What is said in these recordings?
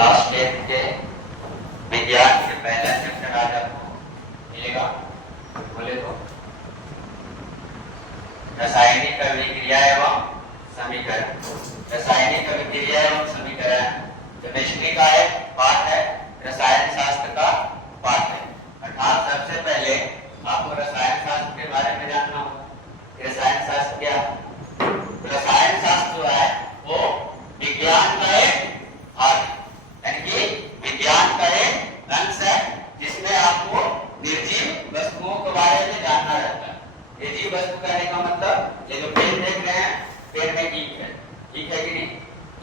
Last year के विज्ञान के पहला चैप्टर आज आपको मिलेगा। बोले तो रासायनिक अभिक्रिया एवं समीकरण। रासायनिक अभिक्रिया एवं समीकरण केमिस्ट्री का एक पार्ट है, रसायन शास्त्र का पार्ट है। अर्थात सबसे पहले आपको रसायन शास्त्र के बारे में जानना होगा। रसायन शास्त्र क्या है? रसायन शास्त्र जो है वो विज्ञान का एक भाग है, यानी कि विज्ञान का एक अंश है जिसमें आपको निर्जीव वस्तुओं के बारे में जानना रहता है। निर्जीव वस्तु कहने का मतलब ये जो पेन देख रहे हैं, पेन में इंक है, इंक है कि नहीं?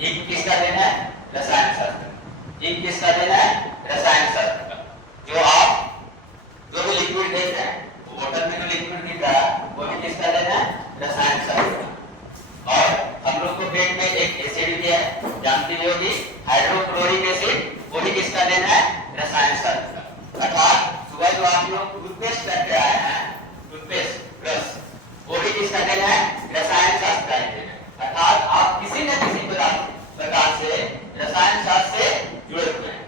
इंक किसका देना है? रसायन शास्त्र। इंक किसका देना है? रसायन शास्त्र का। जो आप जो भी लिक्विड देख रहे हैं, बोतल में जो लिक्विड दिख रहा है वो भी किसका देना है? रसायन शास्त्र का। और हम लोग को पेट में एक एसिड दिया है, जानते होगी हाइड्रोक्लोरिक एसिड, वो भी किसका देना है? रसायन शास्त्र का। अर्थात सुबह जो आप लोग टूथपेस्ट करके आए हैं, टूथपेस्ट ब्रश, वो भी किसका देना है? रसायन शास्त्र का देना है। अर्थात आप किसी न किसी प्रकार से रसायन शास्त्र से जुड़े हुए हैं।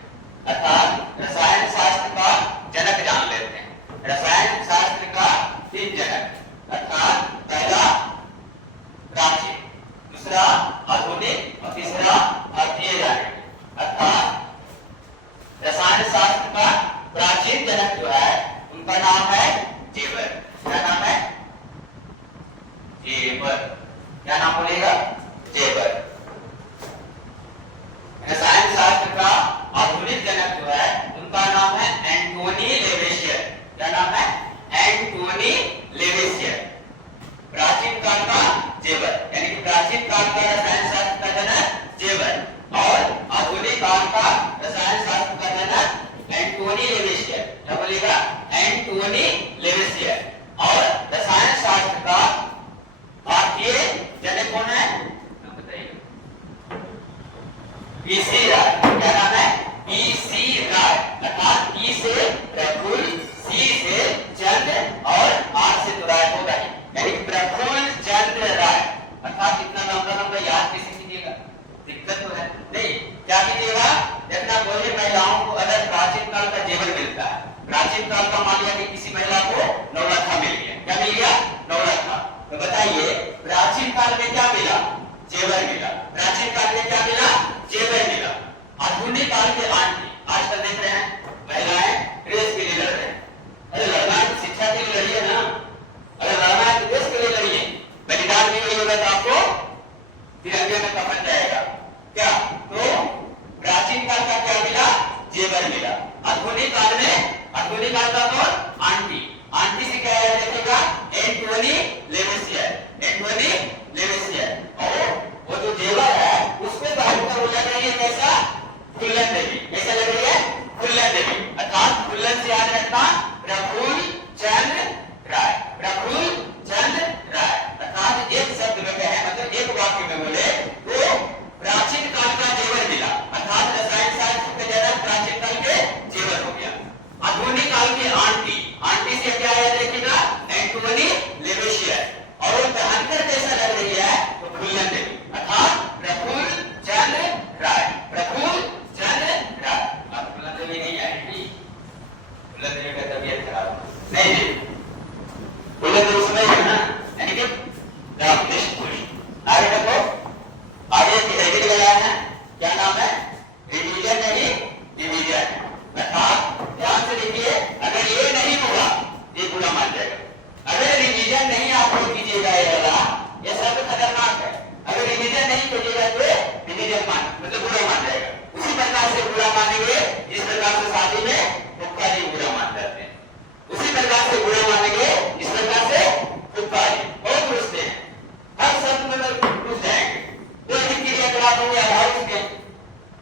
अर्थात रसायन शास्त्र का जनक जान लेते हैं। रसायन शास्त्र का तीन जनक, अर्थात पहला प्राचीन, दूसरा आधुनिक और तीसरा भारतीय जानक। अर्थात रसायन शास्त्र का प्राचीन जनक जो है उनका नाम है जेवर। क्या नाम है? जेवर। क्या नाम बोलेगा? जेवर। रसायन शास्त्र का आधुनिक जनक जो है उनका नाम है एंटोनी लेवेसियर। क्या नाम है? एंटोनी लेवेसियर। प्राचीन काल का जेवर, यानी कि प्राचीन काल का रसायन शास्त्र का जनक जेवर और आधुनिक काल का रसायन शास्त्र का जनक एंटोनी लेवेसियर। क्या बोलेगा? एंटोनी लेवेसियर। और रसायन शास्त्र का भारतीय जनक कौन है? बताइए। पीसी राय। क्या नाम है? पीसी राय। अर्थात पी से प्रफुल्ल, सी से चंद्र और आर से तो राय होगा ही, यानी प्रफुल्ल चंद्र राय। अर्थात इतना लंबा लंबा याद कैसे कीजिएगा? दिक्कत तो है नहीं। क्या कीजिएगा? देखना, कोई महिलाओं को अगर प्राचीन काल का जेवर मिलता है, प्राचीन काल का मान लिया कि किसी महिला को नवरत्न मिल गया। क्या मिल गया? नवरत्न। तो बताइए प्राचीन काल में क्या मिला? जेवर मिला। प्राचीन काल में क्या मिला? जेवर मिला। आधुनिक काल के आंटी आजकल देख रहे हैं महिलाएं ड्रेस के लिए लड़ रहे हैं। अरे लड़ना है तो शिक्षा के लिए लड़िए ना, अगर लड़ना है तो देश के लिए लड़िए। बलिदान भी वही होगा तो आपको तिरंगे में कफन जाएगा। क्या? तो प्राचीन काल का क्या मिला? जेवर मिला। आधुनिक काल में, आधुनिक काल का कौन? आंटी। आंटी से क्या याद रखेगा? एंटोनी लेवेसियर। एंटोनी लेवेसियर। और वो जो जेवर है उसमें तो लग रही है कैसा? फुल्लन देवी। कैसा लग रही है? फुल्लन देवी। अर्थात फुल्लन से याद रखना प्रफुल्ल चंद्र राय। प्रफुल्ल चंद्र राय। अर्थात एक शब्द में कहे, मतलब एक वाक्य में बोले तो प्राचीन काल का जेवर मिला। अर्थात रसायन शास्त्र के जनक प्राचीन काल के जेवर हो गया। आधुनिक काल की आंटी, आंटी से क्या याद रखेगा? एंटोनी लेवेसियर। और वो पहनकर कैसा लग रही है? तो फुल्लन देवी। अर्थात प्रफुल्ल चंद्र राय। प्रफुल्ल चंद्र राय। अब फुल्लन देवी नहीं आएगी, फुल्लन देवी का तबीयत खराब नहीं नहीं, फुल्लन देवी समय है ना, यानी कि रामकृष्ण पुरी। आगे देखो, आगे हेडिंग लगाया है, क्या नाम है? रिवीजन नहीं, डिवीजन। अर्थात ध्यान से देखिए, अगर ये नहीं होगा ये बुरा मान जाएगा। अगर रिवीजन नहीं आप लोग कीजिएगा ये वाला, ये सब खतरनाक है। अगर रिवीजन नहीं कीजिएगा तो रिवीजन मान मतलब बुरा मान जाएगा। उसी प्रकार से बुरा मानेंगे जिस प्रकार से शादी में फुफा जी बुरा मान जाते हैं, उसी प्रकार से बुरा मानेंगे इस प्रकार से फुफा जी बहुत रुसते हैं। हर शब्द में रुस जाएंगे। कोई भी क्रिया करा दूंगे आधार उसके,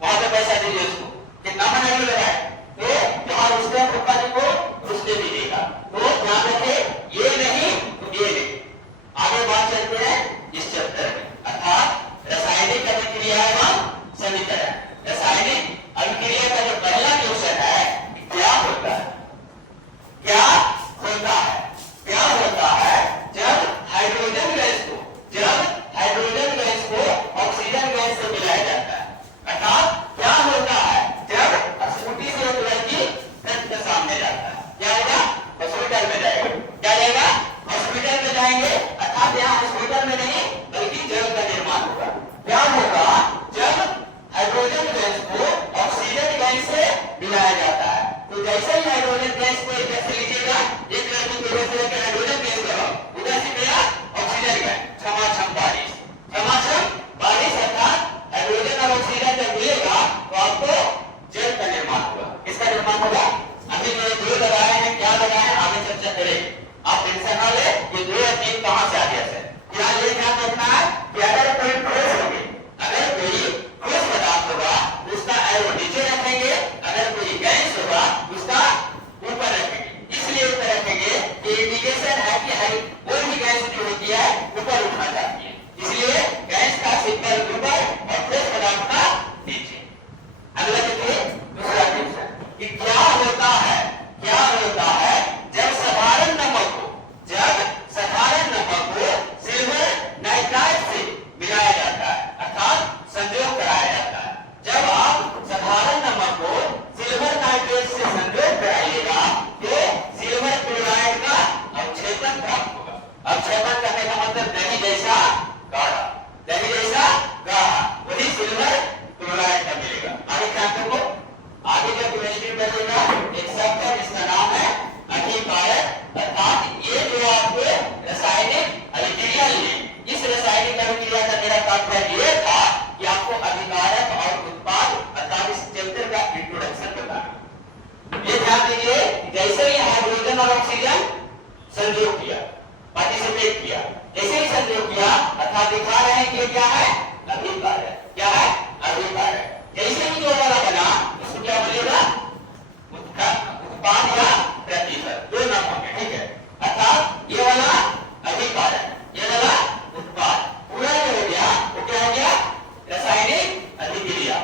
वहां पे पैसा दीजिए उसको, कितना मना नहीं लगा है तो जहां रुसते हैं फुफा जी को रुसते दीजिएगा। तो ध्यान रखिए, ये नहीं तो ये नहीं। आगे बात चलते हैं इस चैप्टर में, अर्थात रासायनिक अभिक्रिया एवं समीकरण। रासायनिक अभिक्रिया का जो पहला क्वेश्चन है, जीव कहां से आ गया सर? यहाँ ये ध्यान रखना है कि अगर कोई ठोस होगी, अगर कोई ठोस पदार्थ होगा उसका एरो नीचे रखेंगे, अगर कोई गैस होगा उसका ऊपर रखेंगे। इसलिए ऊपर रखेंगे कि इंडिकेशन है कि हर कोई भी गैस जो होती है ऊपर उठना चाहती है, इसलिए गैस का सिंबल ऊपर और ठोस पदार्थ का नीचे। अगला देखिए दूसरा क्वेश्चन कि क्या होता है जब साधारण नमक को सिल्वर नाइट्राइड से मिलाया जाता है, अर्थात संयोग कराया जाता है। जब आप साधारण नमक को सिल्वर नाइट्रेट से संयोग कराइएगा तो सिल्वर क्लोराइड का अवक्षेपण प्राप्त होगा। अवक्षेपण करने का मतलब दही जैसा गाढ़ा, वही सिल्वर क्लोराइड का मिलेगा। आगे ध्यान रखो, आगे जब केमिस्ट्री पढ़ेगा एक शब्द है जिसका नाम है अभिकारक, अर्थात ये जो आपको रासायनिक अभिक्रिया ली, इस रासायनिक अभिक्रिया का मेरा तात्पर्य ये था कि आपको अभिकारक और उत्पाद अर्थात इस चैप्टर का इंट्रोडक्शन बताना। ये ध्यान दीजिए, जैसे ही हाइड्रोजन और ऑक्सीजन संयोग किया, पार्टिसिपेट किया, जैसे ही संयोग किया अर्थात दिखा रहे हैं कि क्या है अभिकारक, क्या है अभिकारक। जैसे ही जो वाला बना उसको क्या बोलेगा उत्पाद या प्रतिफल, दो नाम होंगे, ठीक है। अर्थात ये वाला अभिकारक, ये वाला उत्पाद, पूरा जो हो गया वो क्या हो गया रासायनिक अभिक्रिया,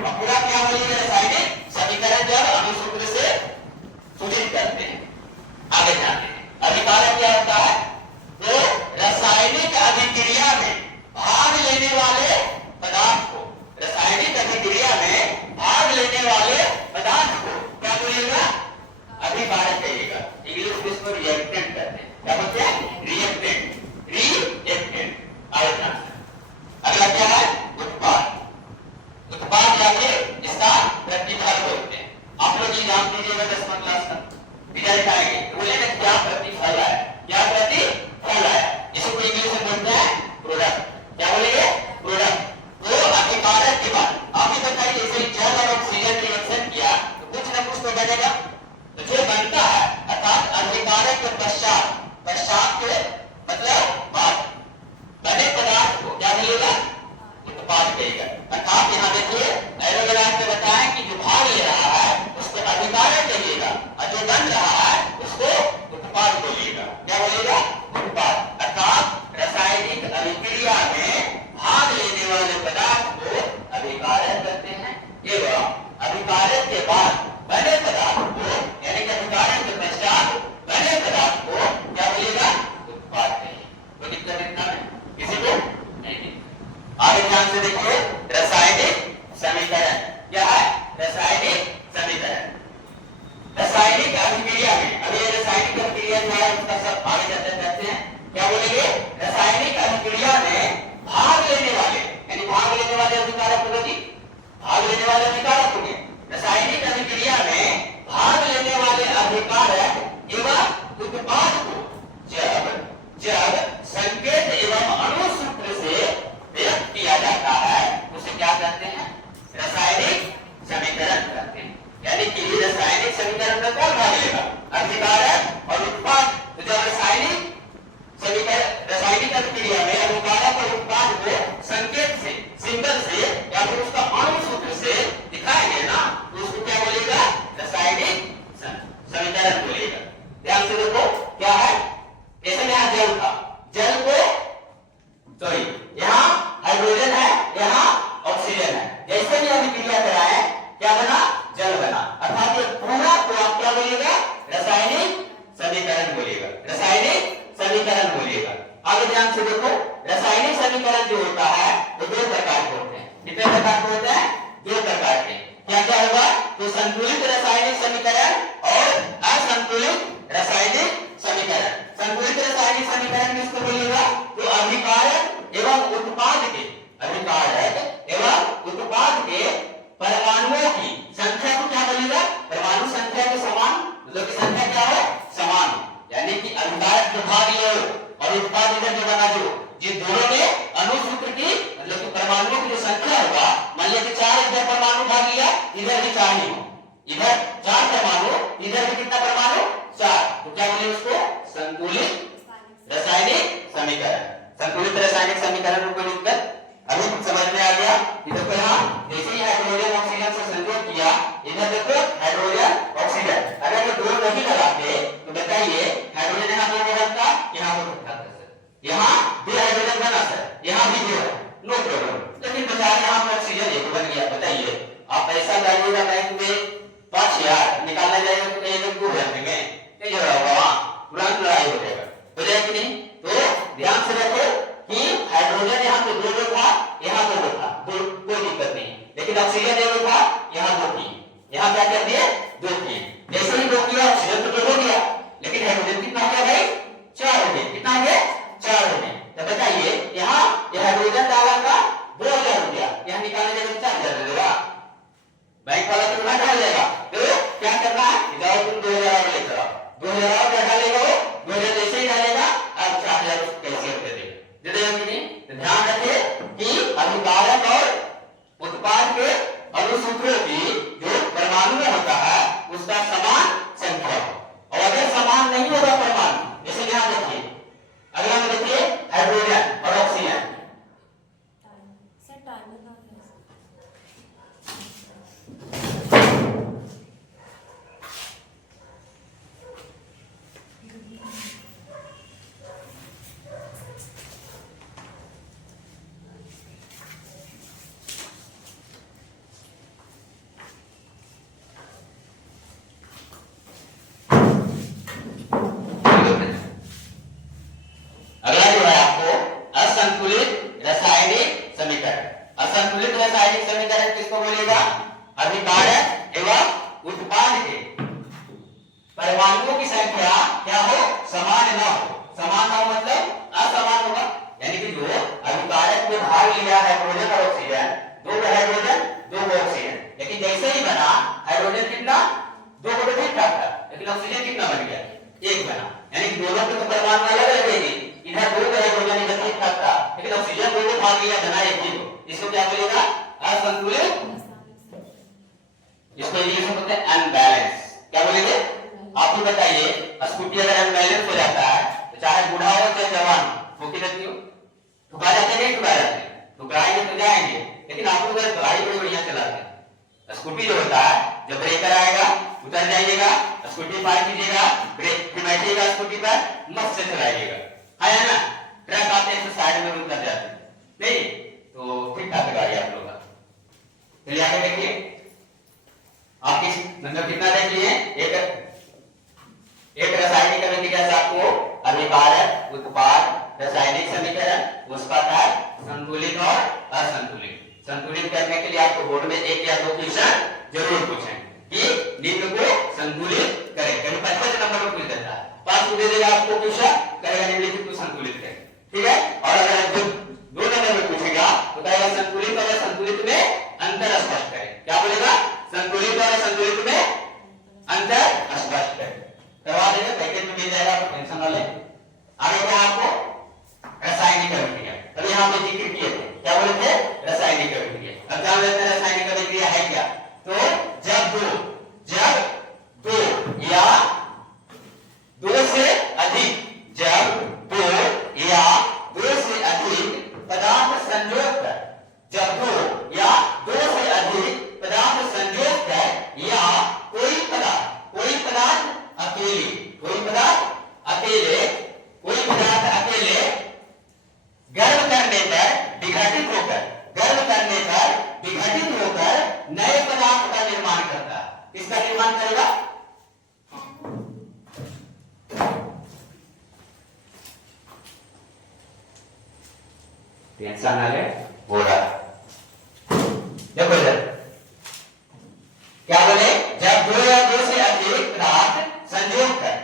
और पूरा क्या बोलेगा रासायनिक समीकरण जब अणु सूत्र से सूचित करते हैं। आगे ध्यान दें, अभिकारक क्या होता है? तो रासायनिक अभिक्रिया में भाग लेने वाले पदार्थ को, रासायनिक अभिक्रिया में भाग लेने वाले पदार्थ को क्या बोलेगा अभिकारक कहिएगा। इंग्लिश में इसको रिएक्टेंट कहते हैं। क्या बोलते हैं? रिएक्टेंट। अगला क्या है? उत्पाद या फिर इसका प्रतिफल बोलते हैं। आप लोग एग्जाम दीजिएगा 10वीं क्लास का, रिजल्ट आएंगे बोलेगा क्या प्रतिफल है, क्या प्रतिफल है, इसको इंग्लिश में बोलते हैं प्रोडक्ट। क्या बोलेंगे? प्रोडक्ट। तो अभिकारक के बाद आप ही बताइए, जैसे जल और ऑक्सीजन रिएक्शन किया तो कुछ ना कुछ तो बनेगा, तो जो बनता है अर्थात अभिकारक के पश्चात के मतलब बाद बने पदार्थ को क्या मिलेगा उत्पाद कहेगा। अर्थात यहाँ देखिए एरोग्राफ में बताएं कि जो भाग ले रहा है उसको अभिकारक कहिएगा और जो बन रहा है उसको उत्पाद बोलिएगा। क्या बोलिएगा? उत्पाद। अर्थात रासायनिक अभिक्रिया में भाग लेने वाले पदार्थ को अभिकारक कहते हैं एवं अभिकारक के बाद बने पदार्थ को यानी कि अभिकारक के पश्चात बने पदार्थ को क्या बोलिएगा उत्पाद कहिए। कोई दिक्कत इतना है किसी को नहीं। आगे ध्यान से देखिए, रासायनिक समीकरण क्या है? रासायनिक समीकरण रासायनिक अभिक्रिया में, अभी रासायनिक अभिक्रिया जो है उसका सब आगे चर्चा करते हैं। क्या बोलेंगे? रासायनिक अभिक्रिया में भाग लेने वाले यानी भाग लेने वाले अभिकारक होंगे जी, भाग लेने वाले अभिकारक होंगे। रासायनिक अभिक्रिया में भाग लेने वाले अभिकारक एवं उत्पाद को जब संकेत एवं अणु सूत्र से व्यक्त किया जाता है उसे क्या कहते हैं? रासायनिक समीकरण कहते हैं। यानी कि रासायनिक समीकरण में कौन भाग लेगा? अभिकारक और उत्पाद। तो जब रासायनिक अभिक्रिया में अभिकारक और उत्पाद को संकेत से, सिंबल से या फिर उसका अणु सूत्र से दिखाएंगे ना तो उसको क्या बोलेगा? रासायनिक समीकरण बोलेगा। ध्यान से देखो क्या है, जैसे यहाँ जल था, जल को सॉरी यहाँ हाइड्रोजन है, यहाँ ऑक्सीजन है, जैसे भी अभिक्रिया कराए क्या बना? जल बना। अर्थात ये पूरा को आप क्या बोलिएगा? रासायनिक समीकरण बोलिएगा, रासायनिक समीकरण बोलिएगा। आगे ध्यान से देखो, रासायनिक समीकरण जो होता है वो दो प्रकार के होते हैं। कितने प्रकार के होते हैं? दो प्रकार के। क्या क्या होगा? तो संतुलित रासायनिक समीकरण और असंतुलित रासायनिक समीकरण। संतुलित रासायनिक समीकरण में इसको बोलिएगा तो अभिकारक एवं उत्पाद के, अभिकारक एवं उत्पाद के परमाणुओं की संख्या को क्या बोलिएगा? परमाणु संख्या के समान, मतलब की संख्या क्या हो? समान। यानी कि अभिकारक जो भाग लिया और उत्पाद इधर जो बना जो जिस दोनों में अणु सूत्र की मतलब कि परमाणुओं की जो संख्या होगा, मान लिया कि 4 इधर परमाणु भाग लिया, इधर भी 4 ही हो, इधर 4 परमाणु, इधर भी कितना परमाणु? 4। तो क्या बोले उसको? संतुलित रासायनिक समीकरण। संतुलित रासायनिक समीकरण को लिखकर अभी समझ में आ गया। ये देखो यहाँ जैसे ही हाइड्रोजन ऑक्सीजन से संयोग किया, इधर देखो हाइड्रोजन ऑक्सीजन, अगर ये दो नहीं लगाते तो बताइए हाइड्रोजन यहाँ दो बनता, यहाँ दो बनता सर, यहाँ दो हाइड्रोजन बना सर, यहाँ भी दो है, नो प्रॉब्लम। लेकिन बचा यहाँ पर ऑक्सीजन एक बन गया। बताइए आप पैसा डालिएगा बैंक में 5000 निकालना जाएगा तो कहीं 2000 देंगे, नहीं जरा वहाँ तुरंत लड़ाई हो जाएगा, हो जाएगा कि नहीं? तो ध्यान से रखो कि हाइड्रोजन यहाँ पे दो था, यहाँ दो था, कोई दिक्कत नहीं, लेकिन ऑक्सीजन एक था, यहाँ दो थी, यहाँ क्या कर दिए? दो थी। जैसे ही दो किया ऑक्सीजन तो दो हो गया, लेकिन हाइड्रोजन कितना हो गया भाई? 4 हो गए। कितना हो गया? 4 हो गए। तो बताइए यहाँ ये हाइड्रोजन डाला था 2000 हो गया, यहाँ निकालने जाएगा 4000 दे देगा बैंक वाला, तो ना डाल देगा। तो क्या करना है? इधर तुम 2000 और लेकर आओ, 2000 और क्या डालेगा वो? 2000 जैसे ही डालेगा अब 4000 कैसे दे देगा कि नहीं? तो ध्यान रखिए कि अभिकारक और उत्पाद के अणुसूत्रों की जो परमाणु में होता है उसका समान संख्या हो, और अगर समान नहीं होगा परमाणु, जैसे ध्यान रखिए अगला में देखिए हाइड्रोजन और ऑक्सीजन। परमाणुओं की संख्या क्या हो? समान न हो। समान न हो मतलब असमान होगा, यानी कि जो अभिकारक में भाग लिया हाइड्रोजन और ऑक्सीजन, दो हाइड्रोजन दो ऑक्सीजन, लेकिन जैसे ही बना हाइड्रोजन कितना? दो को ठीक ठाक था, लेकिन ऑक्सीजन कितना बन गया? एक बना, यानी कि दोनों के तो परमाणु अलग लगेगी। इधर दो हाइड्रोजन इधर ठीक ठाक था, लेकिन ऑक्सीजन दो को भाग लिया, बना एक ही। इसको क्या बोलेगा? असंतुलित। इसको इंग्लिश में बोलते हैं अनबैलेंस। क्या बोलेंगे? आप ही बताइए, स्कूटी अगर अनबैलेंस हो जाता है तो चाहे बूढ़ा हो चाहे जवान हो, ठोकी रहती हो, ठुका जाते नहीं ठुका जाते? ठुकाएंगे तो जाएंगे, लेकिन आप लोग गाड़ी बड़ी बढ़िया चलाते हैं। स्कूटी जो होता है जब ब्रेकर आएगा उतर जाइएगा, स्कूटी पार कीजिएगा, ब्रेक फिर बैठिएगा स्कूटी पर, मस्त से चलाइएगा, है ना? ट्रक आते हैं तो साइड में उतर जाते हैं, नहीं तो ठीक ठाक गाड़ी आप लोग का। चलिए आगे देखिए, आप किस मतलब कितना देख लिए? एक रासायनिक अभिक्रिया से आपको अभिकारक उत्पाद रासायनिक समीकरण, उसका था संतुलित और असंतुलित। संतुलित करने के लिए आपको बोर्ड में एक या दो क्वेश्चन जरूर पूछें कि निम्न को संतुलित करें। कभी 55 नंबर में पूछ देता है, 5 दे देगा आपको क्वेश्चन, कहेगा निम्नलिखित को संतुलित करें, ठीक है? और अगर 2 नंबर में पूछेगा तो कहेगा संतुलित और असंतुलित में अंतर स्पष्ट करें। क्या बोलेगा? संतुलित और असंतुलित में अंतर स्पष्ट करें। करवा देंगे, पैकेज में मिल जाएगा, आप टेंशन ना लें। आगे क्या आपको? रासायनिक अभिक्रिया। अभी यहाँ पे जिक्र किए थे, क्या बोले थे? रासायनिक अभिक्रिया। अब जान लेते हैं रासायनिक अभिक्रिया है क्या। तो जब दो या दो से अधिक, जब दो या दो से अधिक पदार्थ संयोग कर, जब दो या दो से अधिक पदार्थ संयोग कर, या कोई पदार्थ अकेले गर्म करने पर विघटित होकर नए पदार्थ का निर्माण करता है। किसका निर्माण करेगा? टेंशन ना ले, हो रहा देखो इधर क्या बोले? जब दो या दो से अधिक पदार्थ संयोग कर,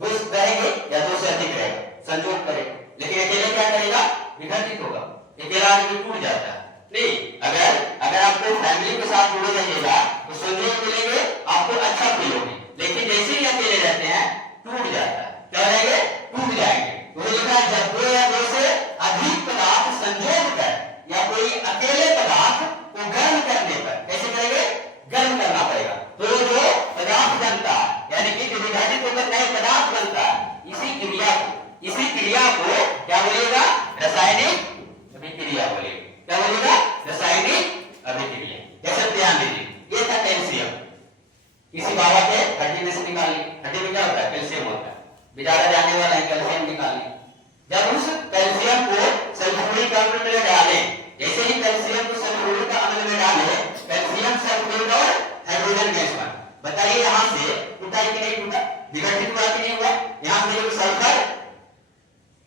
दो रहेंगे या दो से अधिक रहेगा, संयोग करेगा, लेकिन अकेले क्या करेगा? विघटित होगा। अकेला आदमी टूट जाता है। नहीं, अगर आपको फैमिली के साथ जुड़े रहिएगा तो संयोग मिलेंगे, आपको अच्छा फील होगी, लेकिन जैसे ही अकेले रहते हैं टूट जाता है। क्या रहेंगे? टूट जाएंगे। तो लिखा है जब दो या दो से अधिक पदार्थ संयोग कर, या कोई अकेले पदार्थ को गर्म करने पर, कैसे करेंगे? गर्म करना पड़ेगा, तो जो पदार्थ बनता है, यानी कि जो विघटित होकर नए पदार्थ बनता है, इसी अभिक्रिया को क्या बोलिएगा? रासायनिक अभिक्रिया बोलिएगा। क्या बोलिएगा? रासायनिक अभिक्रिया। जैसे ध्यान दीजिए, ये था कैल्शियम, किसी बाबा के हड्डी में से निकाल ली। हड्डी में क्या होता है? कैल्शियम होता है। बेचारा जाने वाला है, कैल्शियम निकाल ली। जब उस कैल्शियम को सल्फ्यूरिक अम्ल में डालें, जैसे ही कैल्शियम को सल्फ्यूरिक अम्ल में डालें, कैल्शियम सल्फेट और हाइड्रोजन गैस बना। बताइए यहाँ से टूटा कि नहीं टूटा? विघटित हुआ कि नहीं हुआ? यहाँ से जो सल्फर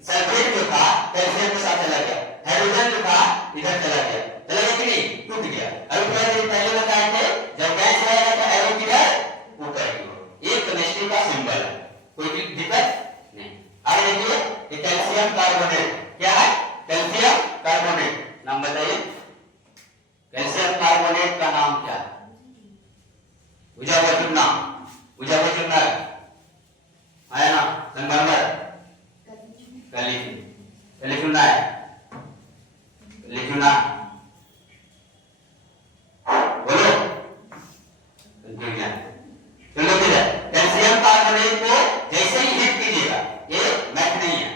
सल्फेट जो था कैल्शियम के साथ चला गया, हाइड्रोजन जो था इधर चला गया, चला गया कि नहीं? टूट गया। अभी थोड़ा देर पहले बताए थे जब गैस रहेगा तो एरो किधर? ऊपर की ओर। ये केमिस्ट्री का सिंबल है, कोई भी दिक्कत नहीं। आगे देखिए, ये कैल्शियम कार्बोनेट क्या है? Calcium carbonate. नाम बताइए, कैल्शियम कार्बोनेट का नाम क्या है? उजागर चूना, उजागर चूना है ना? संगमरमर, कली, कली चूना है, कली चूना बोलो, चलो किधर? कैल्शियम कार्बोनेट को जैसे ही हीट कीजिएगा, ये मैथ नहीं है,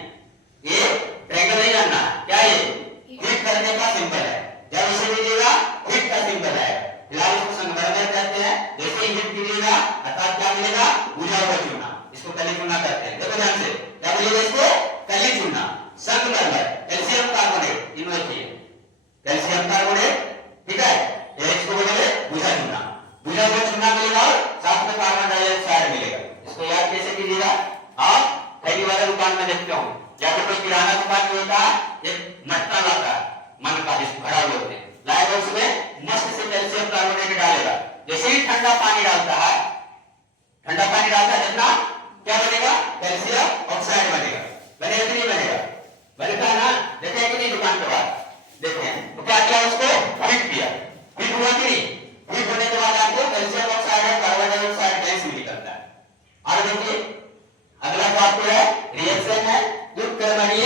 ये ट्रायंगल नहीं जानना, क्या ये? हीट करने का सिंबल है। जब इसे लीजिएगा हीट का सिंबल है। फिलहाल इसको संगमरमर कहते हैं। जैसे ही हीट कीजिएगा अर्थात क्या मिलेगा? उजागर चूना। इसको कली चूना कहते हैं। देखो ध्यान से, क्या बोलिएगा इसको? कली चूना, संगमरमर, कैल्शियम कार्बोनेट, इनमें देखिए कैल्शियम कार्बोनेट, ठीक है? ये इसको बोलेंगे बुझा चूना। बुझा हुआ चूना मिलेगा और साथ में कार्बन डाइऑक्साइड मिलेगा। इसको याद कैसे कीजिएगा? आप थैली वाला दुकान में देखते हो, या फिर कोई किराना दुकान में होता है, एक मटका लाता है मन का, जिसको घड़ा बोलते हैं, लाएगा, उसमें मस्त से कैल्शियम कार्बोनेट डालेगा। जैसे ही ठंडा पानी डालता है, ठंडा पानी डालता है जितना, क्या बनेगा? कैल्शियम ऑक्साइड बनेगा। बनेगा कि नहीं बनेगा? बनेगा ना? देखे हैं कि नहीं दुकान के बाद? देखते हैं। तो क्या किया? उसको हीट किया, हीट हुआ कि नहीं? हीट होने के बाद आपको कैल्शियम ऑक्साइड और कार्बन डाइऑक्साइड गैस भी निकलता है। आगे देखिए, अगला जो आपको है रिएक्शन है उत्क्रमणीय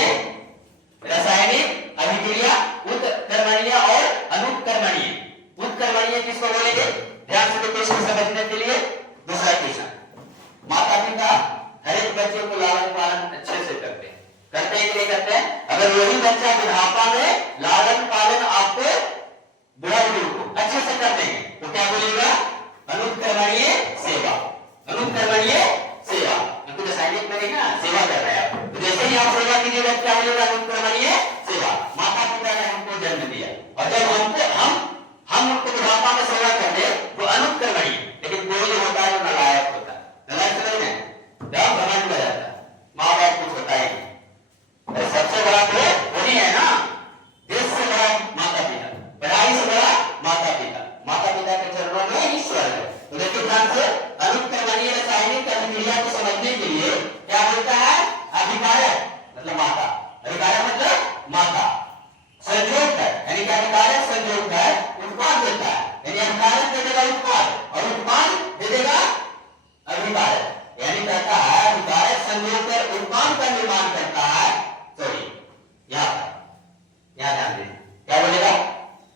रासायनिक अभिक्रिया, उत्क्रमणीय और अनुत्क्रमणीय। उत्क्रमणीय किसको बोलेंगे? ध्यान से देखिए, इसको समझने के लिए दूसरा क्वेश्चन। माता पिता हर एक बच्चे को लालन पालन अच्छे से करते हैं, करते हैं कि नहीं करते हैं? अगर वही बच्चा बुढ़ापा में लालन पालन आपको बुढ़ा को अच्छे से कर देंगे तो क्या बोलिएगा? अनुत्क्रमणीय सेवा, अनुत्क्रमणीय सेवा। क्योंकि रासायनिक में नहीं ना, सेवा कर रहे हैं आप, तो जैसे ही आप सेवा कीजिएगा क्या बोलिएगा? अनुत्क्रमणीय सेवा। माता पिता ने हमको जन्म दिया और जब हम उनको बुढ़ापा में सेवा कर दे तो अनुत्क्रमणीय। लेकिन कोई जो होता है वो नालायक होता है, नालायक समझ में जब घमंड में जाता है, माँ बाप कुछ होता है नहीं। सबसे बड़ा तो वही है ना, देश से बड़ा माता पिता, पढ़ाई से बड़ा माता पिता, माता पिता के चरणों में ईश्वर है। तो देखिए ध्यान से, अनुत्क्रमणीय रासायनिक अभिक्रिया को समझने के लिए क्या बोलता है? अभिकारक मतलब माता, अभिकारक मतलब माता, संयोग है यानी कि अभिकारक संयोग है, उत्पाद देता है यानी अभिकारक दे देगा उत्पाद और उत्पाद दे देगा अभिकारक, यानी कहता है अभिकारक संयोग कर उत्पाद का निर्माण करता है। सॉरी, यहाँ ध्यान दें, क्या बोलेगा?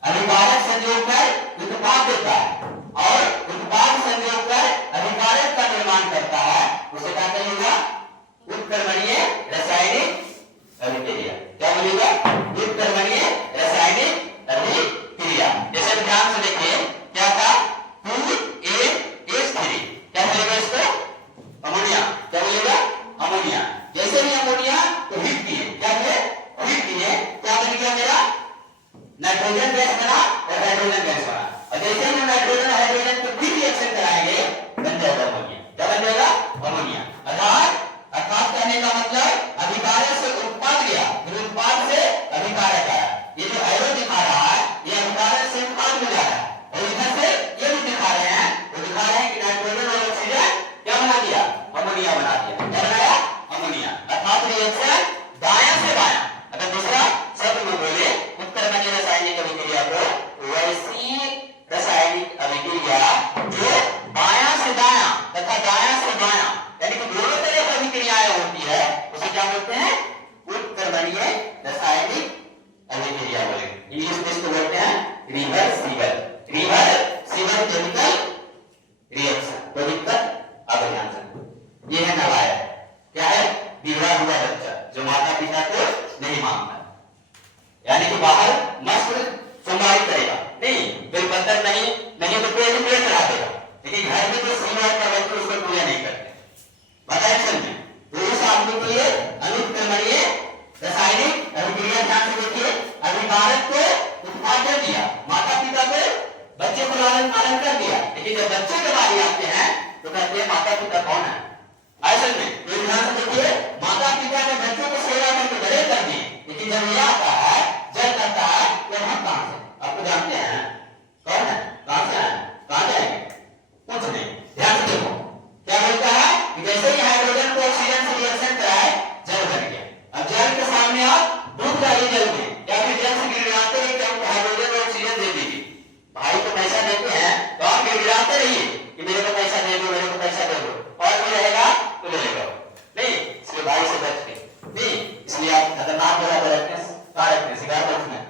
अभिकारक संयोग कर उत्पाद देता है और उत्पाद संयोग कर अभिकारक का निर्माण करता है, उसे क्या कहेगा? उत्क्रमणीय रासायनिक अभिक्रिया। क्या बोलेगा? उत्क्रमणीय रासायनिक अभिक्रिया। जैसे ध्यान से देखिए, क्या था? 2A3, क्या बोलेगा इसको? अमोनिया। क्या बोलेगा? अमोनिया। जैसे ही अमोनिया को हीट किए, क्या किए? हीट किए, क्या बन गया मेरा? नाइट्रोजन गैस बना और हाइड्रोजन गैस बना। और जैसे ही नाइट्रोजन हाइड्रोजन को फिर रिएक्शन कराएंगे, बन जाएगा अमोनिया। क्या बन जाएगा? अमोनिया। अर्थात कहने का मतलब अभिकारक से उत्पाद गया, फिर उत्पाद से अभिकारक आया। ये जो एरो दिखा रहा है, ये अभिकारक से उत्पाद में जा रहा है, और इधर से ये भी दिखा रहे हैं, वो दिखा रहे हैं कि नाइट्रोजन और ऑक्सीजन क्या बना दिया? अमोनिया बना दिया। क्या बनाया? अमोनिया। अर्थात रिएक्शन दायां से बायां। अगर दूसरा शब्द में बोले उत्क्रमणीय रासायनिक अभिक्रिया को, वैसी रासायनिक अभिक्रिया जो बायां से दायां तथा दायां से बायां यानी कि दोनों तरह की अभिक्रियाएं होती है, उसे क्या बोलते हैं? उत्क्रमणीय रासायनिक अभिक्रिया बोले। इंग्लिश में इसको बोलते हैं रिवर्सिबल, रिवर्सिबल केमिकल रिएक्शन। कोई दिक्कत? अब ध्यान से, ये है नालायक। क्या है? बिगड़ा हुआ बच्चा। जो माता पिता को नहीं मानता, यानी कि बाहर मस्त सोमवारी करेगा, नहीं बेलपत्र नहीं नहीं तो पेड़ चढ़ा देगा, लेकिन घर में जो सोमवार का व्यक्ति उसको पूजा नहीं करते। बताए समझे? तो इस आदमी के लिए अनुक्रमणीय रासायनिक अभिक्रिया ध्यान से देखिए, अभिकारक को उत्पाद कर दिया, माता पिता को बच्चे को लालन पालन कर दिया, लेकिन जब बच्चे के बारे आते हैं तो कहते हैं माता पिता कौन है? असल में तो ध्यान से देखिए, माता पिता ने बच्चों को सेवा करके बड़े कर दिए, लेकिन जब ये आता है जब करता है तो हम कहां से? आपको जानते हैं कौन है? कहां से आए? कहां जाएंगे? कुछ नहीं। ध्यान से देखो क्या बोलता है कि जैसे ही हाइड्रोजन को ऑक्सीजन से रिएक्शन कराए जल बन गया। अब जल के सामने आप डूब जाइए जल में, या फिर जल से गिड़गिड़ाते रहिए कि हमको हाइड्रोजन और ऑक्सीजन दे दीजिए। भाई को पैसा देते हैं तो आप गिड़गिड़ाते रहिए कि मेरे को पैसा दे दो, मेरे को पैसा दे दो, और कोई रहेगा तो ले लेगा, नहीं इसलिए भाई से बच के नहीं, इसलिए आप खतरनाक जगह पर रखते हैं, कहाँ रखते हैं? सिगार रखते हैं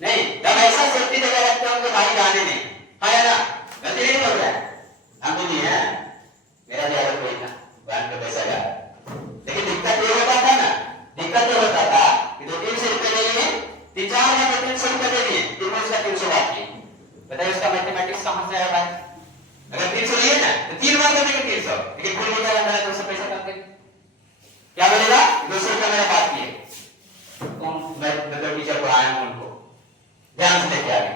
नहीं, जब ऐसा सेफ्टी जगह रखते हैं उनको भाई जाने नहीं, है ना? गलती नहीं बोल रहा है, हम भी नहीं है, मेरा भी आदत कोई था बैंक पे पैसा जा, लेकिन दिक्कत ये होता था ना, दिक्कत ये होता था कि 200-300 रुपए ले लिए, 3-4 में 300 रुपए दे दिए, फिर उसका 300 बाकी, बताइए उसका मैथमेटिक्स कहां से आया भाई? अगर 300 लिए ना तो 3 बार देंगे 300, लेकिन भूल गया मेरा 200 पैसा कर दे, क्या बोलेगा? 200 का मेरा बात किए, कौन मैं टीचर को आया हूं उनको ध्यान से लेके आगे।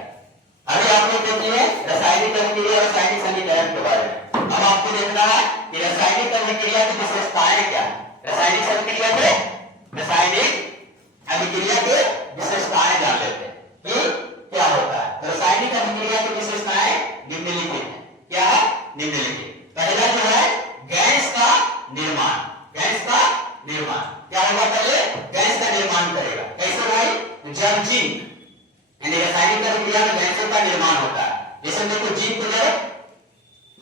अभी आप लोग देखिए रासायनिक अभिक्रिया और रासायनिक समीकरण के बारे में। अब आपको देखना है कि रासायनिक अभिक्रिया की विशेषताएं क्या है। रासायनिक अभिक्रिया के विशेषताएं जान लेते हैं कि क्या होता है। तो रासायनिक अभिक्रिया की विशेषताएं निम्नलिखित है। क्या है? निम्नलिखित। पहला जो है गैस का निर्माण। गैस का निर्माण क्या होगा? पहले गैस का निर्माण करेगा। कैसे भाई? जब जिंक यानी रासायनिक अभिक्रिया में गैसों का निर्माण होता है। जैसे देखो जिंक को जब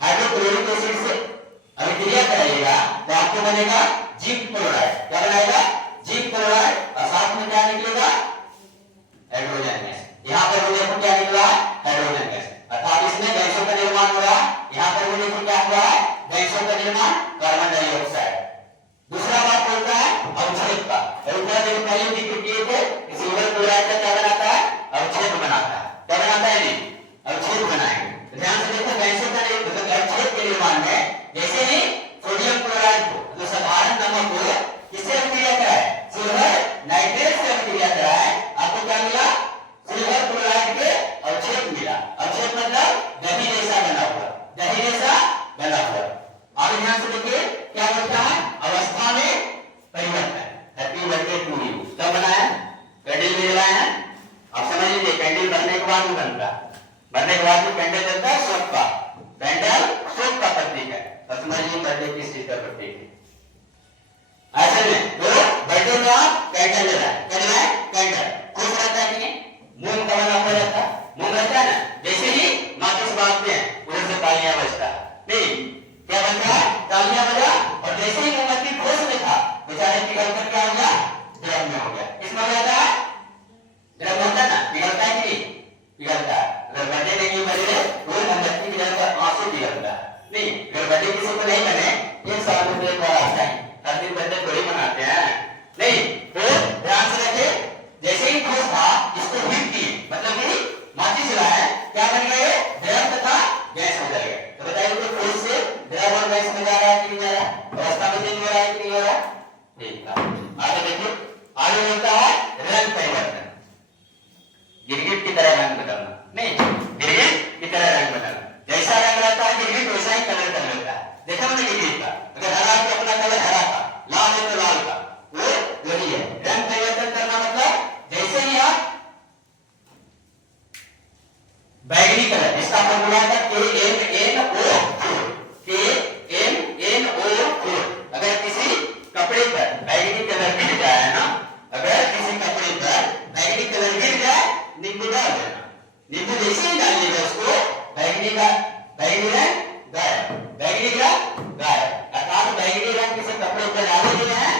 हाइड्रोक्लोरिक एसिड से अभिक्रिया कराइएगा तो आपको बनेगा जिंक क्लोराइड। क्या बनाएगा? जिंक क्लोराइड, और साथ में क्या निकलेगा? Hydrogen gas. यहाँ पर भी देखो क्या निकला? Hydrogen gas. अर्थात इसमें गैसों का निर्माण हो रहा है। यहाँ पर भी देखो क्या हुआ है? गैसों का निर्माण, कार्बन डाइऑक्साइड। दूसरा बात बोलता है अवक्षेप का। पहले जिक्र किए थे सिल्वर क्लोराइड का क्या बनाता है? अवक्षेप बनाता है। क्या बनाता है? नहीं अवक्षेप बनाएंगे। तो ध्यान से देखो गैसों का अवक्षेप के निर्माण में जैसे ही सोडियम क्लोराइड को मतलब साधारण नमक को किससे अभिक्रिया कराए? सिल्वर नाइट्रेट से अभिक्रिया कराए, आपको क्या मिला? सिल्वर क्लोराइड के अवक्षेप मिला। अवक्षेप मतलब दही जैसा बना हुआ, दही जैसा बना हुआ। और ध्यान से देखिए क्या बोलता है? अवस्था में परिवर्तन। हैप्पी बर्थडे टू यू कब बनाया? कैंडल में जलाया है। आप समझ लीजिए कैंडल बनने के बाद भी बनता है, बनने के बाद भी कैंडल जलता है। सुख का कैंडल सुख का प्रतीक है। तो समझ लीजिए बर्थडे किस चीज का प्रतीक है। ऐसे में तो बर्थडे में आप कैंडल जलाए, क्या जलाए? कैंडल। खुश रहता है कि नहीं? मूंग का बना हुआ रहता है, मूंग रहता है ना। जैसे ही माचिस बांधते हैं उधर से तालियां बजता है, नहीं क्या बनता है? तालियां बजा। और जैसे ही मोमबत्ती ठोस में था बेचारे पिघल कर क्या हो गया? द्रव में हो गया। इसमें हो जाता है द्रव होता है ना, पिघलता है कि नहीं? पिघलता है। अगर बर्थडे नहीं बने तो मोमबत्ती की जगह आंसू पिघलता है, नहीं। अगर बर्थडे किसी को नहीं बने, एक साल में एक बार आता है, हर दिन बर्थडे थोड़ी मनाते हैं, नहीं। तो ध्यान से रखे, जैसे ही ठोस था इसको हीट किए, मतलब कि माचिस जलाए, क्या बन गए? द्रव तथा गैस हो जाएगा। तो बताइए तो ठोस से द्रव और गैस में जा रहा है कि नहीं जा रहा है? अवस्था में चेंज हो रहा है कि नहीं हो रहा है? ठीक है। आगे देखिए, आगे होता है रंग परिवर्तन। गिरगिट की तरह रंग बदलना, नहीं गिरगिट की तरह रंग बदलना। जैसा रंग रहता है गिरगिट वैसा ही कलर कर लेता है। देखा मैंने गिरगिट का? अगर हरा है तो अपना कलर हरा का, लाल है तो लाल का, वो वही है। रंग परिवर्तन करना मतलब जैसे ही आप बैगनी कलर, इसका फॉर्मूला था KMNO4। अगर किसी कपड़े पर बैगनी कलर गिर जाए ना, अगर किसी कपड़े पर बैगनी कलर गिर जाए, नींबू डाल देना। नींबू जैसे ही डालिएगा उसको बैगनी रंग गायब, बैगनी रंग गायब। अर्थात बैगनी रंग किसी कपड़े पर डाले गए हैं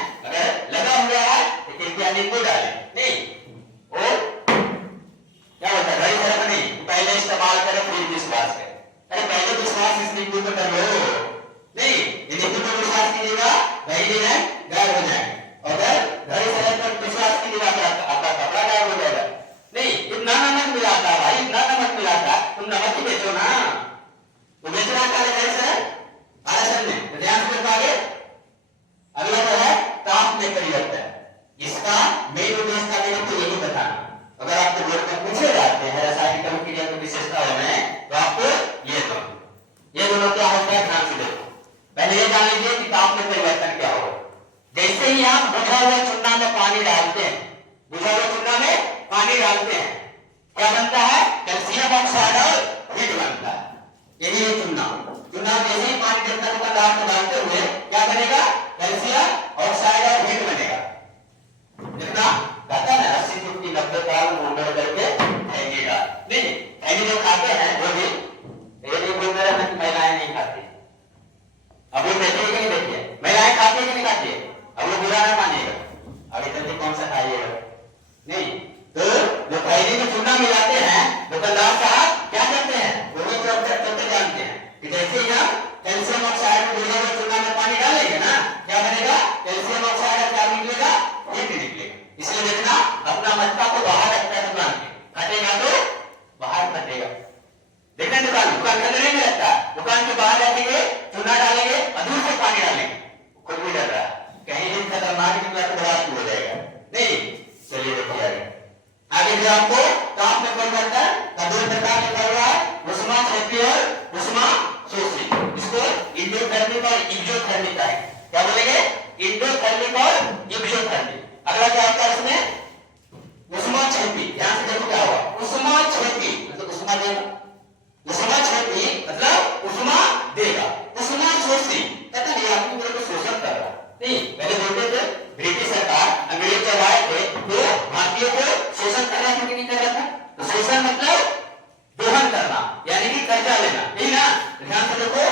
बुझा हुआ चूना में पानी डालते हैं, बुझा हुआ चूना में पानी डालते हैं, क्या बनता है? कैल्शियम ऑक्साइड और हीट बनता है। यही है चूना। चूना में जैसे ही पानी डालता है पदार्थ में डालते हुए क्या बनेगा? कैल्शियम ऑक्साइड और हीट बनेगा। जितना कहता है ना 80 50 90 साल उम्र करके फेंकेगा नहीं, फेंके जो खाते हैं वो भी ये नहीं बोल रहे हैं कि महिलाएं नहीं खाती। अब वो देखिए कि नहीं देखिए, महिलाएं खाती है कि नहीं खाती है? अब वो बुरा ना मानिएगा, अभी जल्दी कौन सा खाइएगा नहीं। तो जो खैनी में चूना मिलाते हैं दुकानदार साहब क्या करते हैं? वो भी चलते जानते हैं कि जैसे ही हम कैल्शियम ऑक्साइड में बुझा हुआ चूना में पानी डालेंगे ना, क्या बनेगा? कैल्शियम ऑक्साइड क्या निकलेगा? हीट निकलेगा। इसलिए देखना अपना मटका को बाहर रखता है दुकान के, फटेगा तो बाहर फटेगा। देखना दुकान के अंदर नहीं रखता, दुकान के बाहर रखेंगे, चूना डालेंगे और दूर से पानी डालेंगे, खुद भी डर रहा है कहीं भी खतरनाक निकला तो बर्बाद हो जाएगा नहीं। चलिए देखिए आगे जो आपको ताप में परिवर्तन का दो प्रकार लिखा हुआ है, ऊष्माक्षेपी और ऊष्माशोषी। इसको इंडोथर्मिक और एक्सोथर्मिक है। क्या बोलेंगे? इंडोथर्मिक और एक्सोथर्मिक। अगला क्या आता है इसमें? ऊष्माक्षेपी। ध्यान से देखो क्या हुआ? ऊष्माक्षेपी मतलब ऊष्मा देगा, ऊष्माक्षेपी मतलब ऊष्मा देगा। ऊष्माशोषी पता नहीं आपको मेरे को शोषण कर रहा नहीं। पहले बोलते थे ब्रिटिश सरकार अंग्रेज जब आए थे तो भारतीयों को शोषण कर रहा था कि नहीं कर रहा था? तो शोषण मतलब दोहन करना यानी कि कर्जा लेना, नहीं ना? ध्यान से देखो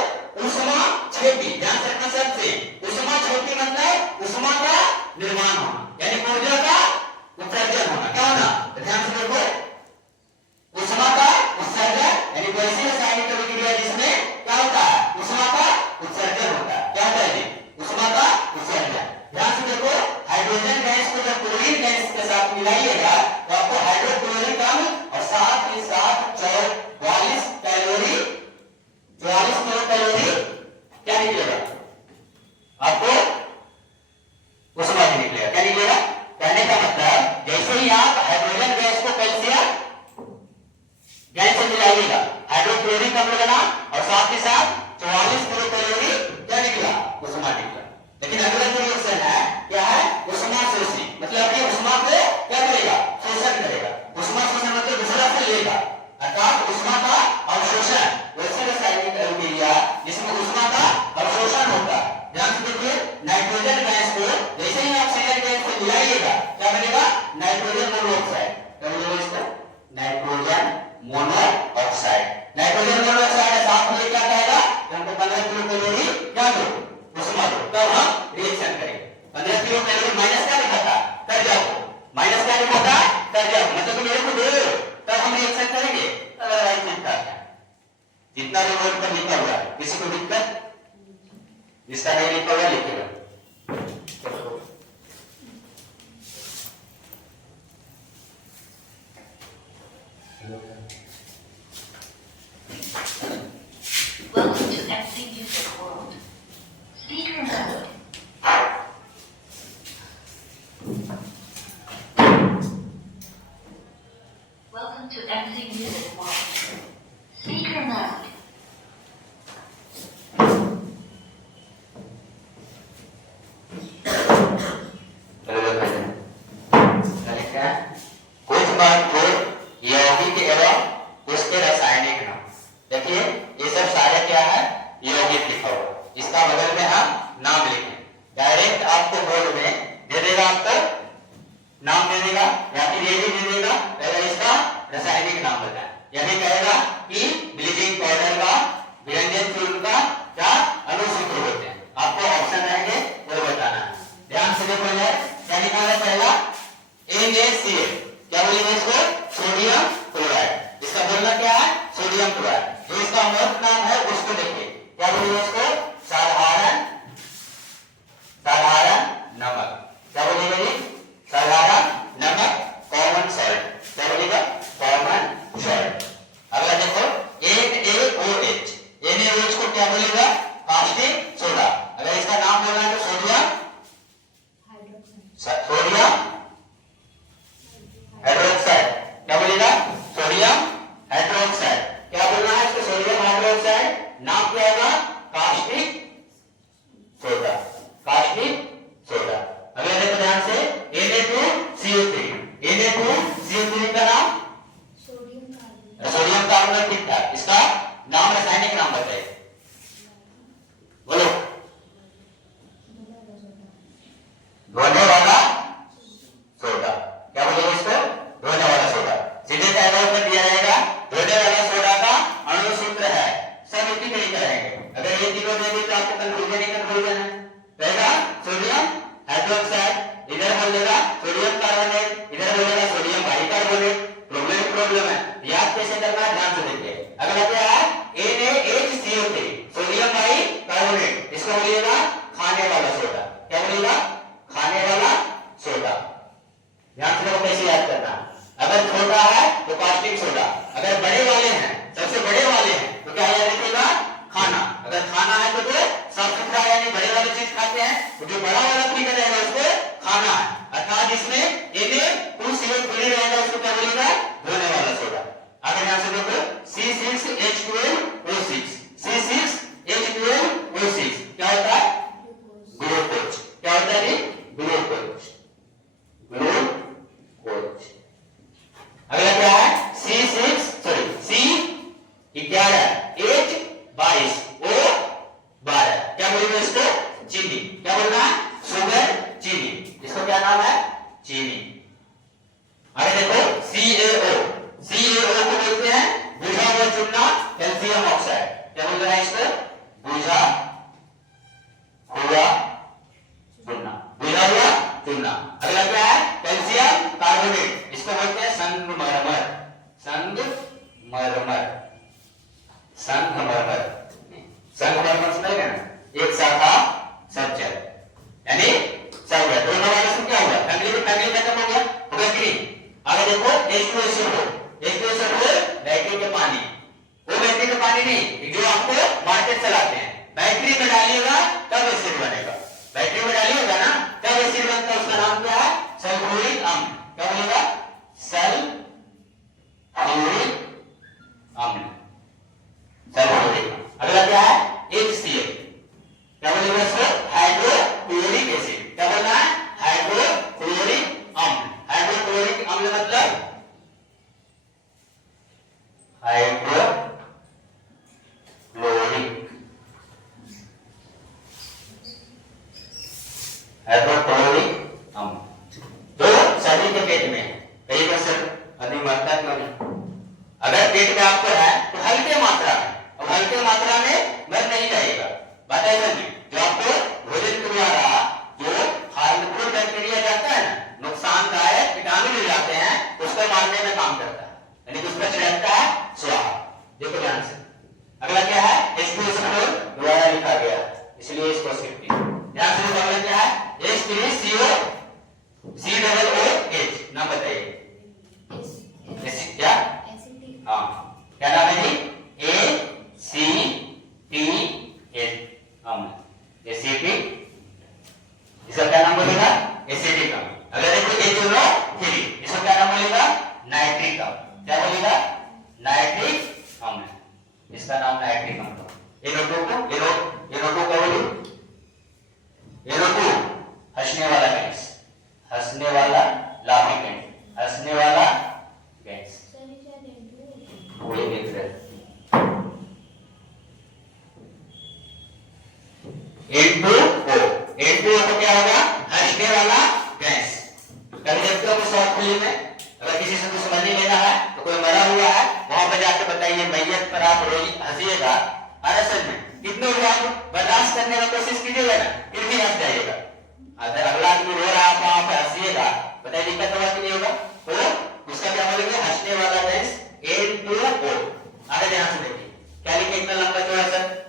ऊष्माक्षेपी, ध्यान से रखना शब्द से। ऊष्माक्षेपी मतलब ऊष्मा का निर्माण होना यानी ऊर्जा का उत्सर्जन होना। क्या होना? ध्यान से देखो ऊष्मा का उत्सर्जन यानी वैसी रासायनिक अभिक्रिया जिसमें क्या होता है? ऊष्मा का उत्सर्जन होता है। क्या होता है जी? ऊष्मा का उत्सर्जन। ध्यान से देखो हाइड्रोजन गैस को जब क्लोरीन गैस के साथ मिलाइएगा तो आपको हाइड्रोक्लोरिक अम्ल और साथ ही साथ 44 कैलोरी 44 किलो कैलोरी क्या निकलेगा? आपको ऊष्मा भी निकलेगा। क्या निकलेगा? कहने का मतलब जैसे ही आप हाइड्रोजन गैस को कैल्शियम गैस से मिलाइएगा, हाइड्रोक्लोरिक अम्ल बना और साथ ही साथ 44 किलो कैलोरी क्या निकला? ऊष्मा निकला। लेकिन अगला जो रिएक्शन है क्या है? ऊष्माशोषी मतलब कि ऊष्मा को क्या करेगा? शोषण करेगा। ऊष्माशोषण मतलब दूसरा से लेगा, अर्थात ऊष्मा का अवशोषण। वैसे रासायनिक अभिक्रिया जिसमें ऊष्मा का अवशोषण होता है। ध्यान से देखिए नाइट्रोजन गैस को जैसे ही ऑक्सीजन गैस से मिलाइएगा क्या बनेगा? Nitrogen monoxide. क्या बोलेगा इसको? Nitrogen monoxide. नाइट्रोजन मोनोऑक्साइड साथ में क्या कहेगा? हमको 15 किलो कैलोरी क्या दो? ऊष्मा दो। तब हम रिएक्शन करेंगे। 15 किलो कैलोरी माइनस क्या लिखा था? कर जाओ। माइनस क्या लिखा था? कर जाओ मतलब मेरे को दो, तब हम रिएक्शन करेंगे। अदरवाइज नहीं करना। जितना भी बोर्ड पर लिखा हुआ है किसी को दिक्कत? जिसका नहीं लिखा हुआ लिखेगा। Welcome to MC Music World. Speaker mode. Welcome to MC Music World. Speaker mode. कुछ महत्वपूर्ण यौगिक एवं उसके रासायनिक नाम। देखिए ये सब सारे क्या है? यौगिक लिखा हुआ। इसका बगल में हम नाम लिखें। डायरेक्ट आपको बोर्ड में दे देगा, आपको नाम दे देगा या फिर ये भी दे देगा, पहले इसका रासायनिक नाम बताएं। यह भी कहेगा कि ब्लीचिंग पाउडर का विरंजन चूर्ण का क्या अनुसूत्र होते हैं। आपको ऑप्शन रहेंगे वो बताना है। ध्यान से देखो क्या लिखा है? पहला NaCl। क्या बोलेंगे इसको? Sodium chloride. इसका बोलना क्या है? Sodium chloride. जो इसका मूर्त नाम है उसको देखिए, क्या बोलेंगे इसको? साधारण नमक। क्या बोलेंगे जी? साधारण नमक, कॉमन सॉल्ट। क्या बोलेगा? Common salt. अगला देखो NaOH। NaOH को क्या बोलेगा? Caustic soda. अगर इसका नाम बोलना है तो सोडियम हाइड्रोक्साइड। क्या बोलेगा? Sodium hydroxide. क्या बोलना है इसको? Sodium hydroxide. नाम क्या होगा? Caustic soda. Caustic soda. अगला देखो ध्यान बोल देगा सोडियम कार्बोनेट, इधर बोलेगा सोडियम बाइकार्बोनेट। प्रॉब्लम है, याद कैसे करना है ध्यान से देखिए। अगला क्या है NaHCO3 सोडियम बाइकार्बोनेट, इसको बोलिएगा खाने वाला सोडा। क्या बोलिएगा? खाने वाला सोडा। ध्यान से देखो कैसे याद करना। अगर छोटा है तो कास्टिक सोडा, अगर बड़े वाले हैं सबसे बड़े वाले हैं तो क्या याद रखिएगा? खाना। अगर खाना है तो साफ सुथरा यानी बड़े वाले चीज खाते हैं, तो जो बड़ा वाला फिगर रहेगा उसको खाना है, अर्थात जिसमें Na2CO3 रहेगा उसको क्या बोलेगा? धोने वाला सोडा। आगे ध्यान से देखो C6H12O6 C6H12O6 क्या होता है? ग्लूकोज। क्या होता है? ग्लूकोज। ग्लूकोज। अगला क्या है? C11H22O12 क्या बोलेंगे इसको? चीनी। क्या बोलना है? शुगर, चीनी। इसको क्या नाम है? चीनी। आगे देखो CaO को बोलते हैं बुझा हुआ चूना कैल्शियम ऑक्साइड। क्या बोल रहा है इसको? बुझा हुआ चूना, बुझा हुआ चूना। अगला क्या है? कैल्शियम कार्बोनेट, इसको बोलते हैं संगमरमर। संगमरमर, संगमरमर, संगमरमर सुनेगा ना? एक शाखा सब जल, यानी सब गया। दोनों वाले से क्या हुआ? फैमिली खत्म हो गया, होगा कि नहीं? आगे देखो H2SO4 बैटरी के पानी, वो बैटरी के पानी नहीं जो आपको मार्केट चलाते हैं, बैटरी में डालिएगा तब एसिड बनेगा। बैटरी में डालिएगा ना तब एसिड बनता है, उसका नाम क्या है? सल्फ्यूरिक अम्ल। क्या बोलेगा? सल्फ्यूरिक अम्ल, सल्फ्यूरिक। अगला क्या है? HCl। क्या बोलेगा इसको? Hydrochloric acid. क्या बोलना है? हाइड्रोक्लोरिक अम्ल। हाइड्रोक्लोरिक अम्ल मतलब हाइड्रोक्लोरिक हाइड्रोक्लोरिक अम्ल जो शरीर के पेट में है। कई बार अधिक मात्रा क्यों नहीं? अगर पेट में आपको है तो हल्के मात्रा में, और हल्के मात्रा में मर नहीं जाएगा। बात है समझिए, जो आपको भोजन के द्वारा जो हार्मफुल बैक्टीरिया जाता है ना, नुकसानदायक कीटाणु मिल जाते हैं, उसको मारने में काम करता है, यानी उसका छिड़कता है स्वाहा। देखो ध्यान से। अगला क्या है? H2SO4 द्वारा लिखा गया इसलिए इसको स्किप किया। ध्यान से। अगला क्या है? H3CO COOH। नाम बताइए क्या? हाँ, क्या नाम है जी? ACTH अम्ल, एसिटिक। इसका क्या नाम बोलेगा? एसिटिक अम्ल। अगर देखो HNO3, इसको क्या नाम बोलेगा? नाइट्रिक अम्ल। क्या बोलेगा? नाइट्रिक अम्ल, इसका नाम नाइट्रिक अम्ल। NO2 का बोलिए NO2 हंसने वाला गैस, हंसने वाला लाफिंग गैस, हंसने वाला गैस। वही देख रहे N2O तो क्या होगा? हंसने वाला गैस। कभी देखते हो शॉर्ट फिल्म में, अगर किसी से कुछ समझ नहीं लेना है तो कोई मरा हुआ है वहां पर जाके बताइए, मैयत पर आप हंसिएगा, असल में कितने लोग बर्दाश्त करने की कोशिश कीजिएगा ना, फिर भी हंस जाइएगा। अगर अगला आदमी रो रहा है आप वहां पर हंसिएगा, बताइए दिक्कत होगा कि नहीं होगा? तो उसका क्या बोलेंगे? हंसने वाला गैस N2O। आगे ध्यान से देखिए क्या लिखे, इतना लंबा चौड़ा सर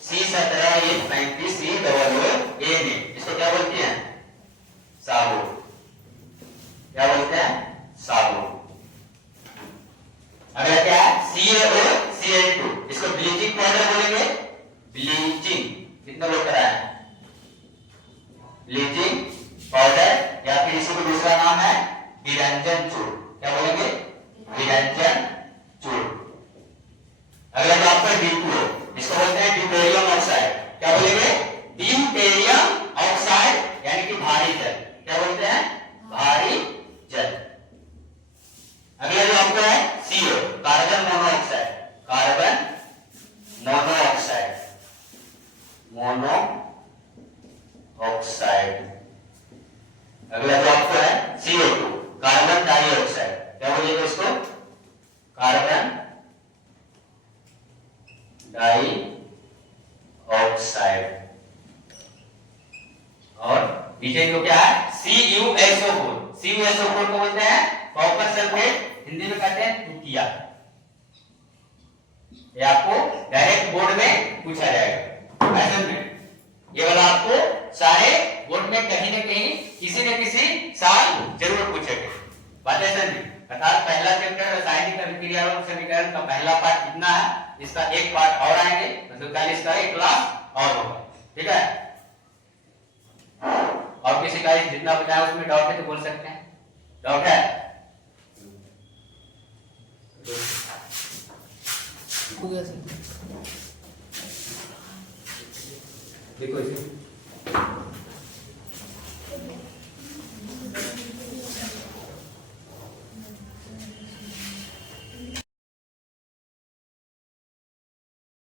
C17H93COONA, इसको क्या बोलते हैं? साबुन। क्या बोलते हैं? साबुन। अगला क्या है? CaOCl2, इसको ब्लीचिंग पाउडर बोलेंगे। ब्लीचिंग कितने लोग कराए? ब्लीचिंग पाउडर, या फिर इसको दूसरा नाम है विरंजन चूर्ण। क्या बोलेंगे? विरंजन चूर्ण। अगला जो आपका D2O, इसको बोलते हैं ड्यूटेरियम ऑक्साइड। क्या बोलेंगे? ड्यूटेरियम ऑक्साइड, यानी कि भारी जल। क्या बोलते हैं? भारी जल। अगला जो आपका है CO, carbon monoxide. Carbon monoxide, monoxide. अगला जो आपका है CO2, कार्बन डाइऑक्साइड। क्या बोलिएगा इसको? Carbon dioxide. और नीचे जो क्या है? C CuSO4, CuSO4 को बोलते हैं कॉपर सल्फेट, हिंदी में कहते हैं तुतिया। ये आपको डायरेक्ट बोर्ड में पूछा जाएगा असाइनमेंट। ये वाला आपको सारे बोर्ड में कहीं ना कहीं किसी न किसी साल जरूर पूछेंगे। बात है सर जी। अर्थात पहला चैप्टर रासायनिक अभिक्रिया और समीकरण का पहला पार्ट कितना है, इसका एक पार्ट और आएंगे, मतलब कल इसका एक क्लास और होगा, ठीक है। और किसी का जितना बताया उसमें डाउट है तो बोल सकते हैं, डाउट है? हो गया सर। देखो इसे